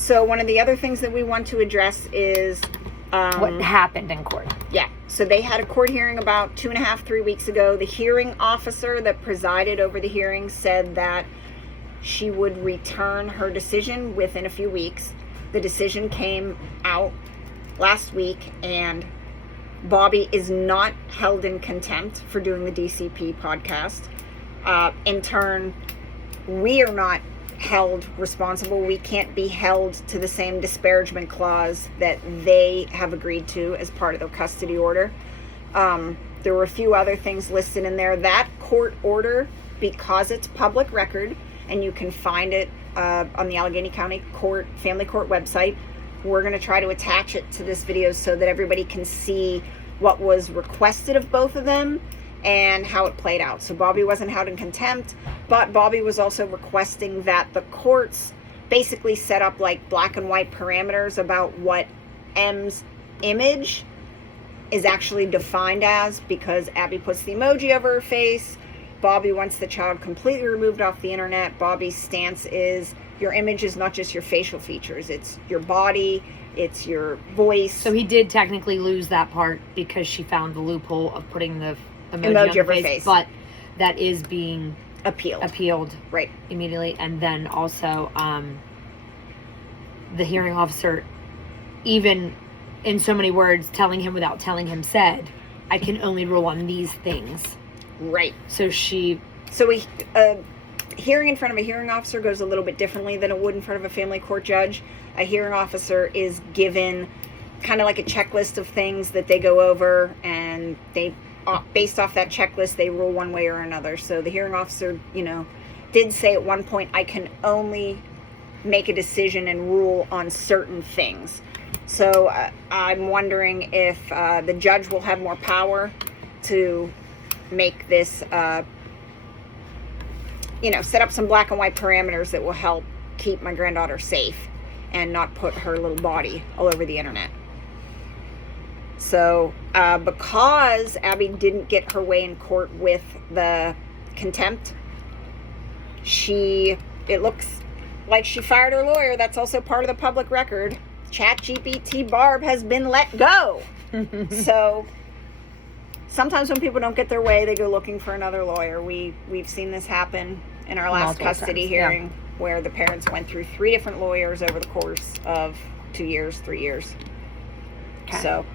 So one of the other things that we want to address is what happened in court. Yeah. So they had a court hearing about 2.5, 3 weeks ago. The hearing officer that presided over the hearing said that she would return her decision within a few weeks. The decision came out last week, and Bobby is not held in contempt for doing the DCP podcast. In turn, we are not held responsible. We can't be held to the same disparagement clause that they have agreed to as part of the custody order. There were a few other things listed in there. That court order, because it's public record, and you can find it on the Allegheny County Family Court website, we're going to try to attach it to this video so that everybody can see what was requested of both of them and how it played out. So Bobby wasn't held in contempt, but Bobby was also requesting that the courts basically set up like black and white parameters about what M's image is actually defined as, because Abby puts the emoji over her face. Bobby wants the child completely removed off the internet. Bobby's stance is your image is not just your facial features, it's your body, it's your voice. So he did technically lose that part because she found the loophole of putting the emoji on her face, but that is being appealed right immediately. And then also the hearing officer, even in so many words, telling him without telling him, said, I can only rule on these things. Right. So hearing in front of a hearing officer goes a little bit differently than it would in front of a family court judge. A hearing officer is given kind of like a checklist of things that they go over, and they, based off that checklist, they rule one way or another. So the hearing officer, did say at one point, I can only make a decision and rule on certain things. So I'm wondering if the judge will have more power to make this, set up some black and white parameters that will help keep my granddaughter safe and not put her little body all over the internet. So because Abby didn't get her way in court with the contempt, it looks like she fired her lawyer. That's also part of the public record. ChatGPT Barb has been let go. So sometimes when people don't get their way, they go looking for another lawyer. We've seen this happen in our last custody hearing, where the parents went through 3 different lawyers over the course of 2 years, 3 years. Okay. So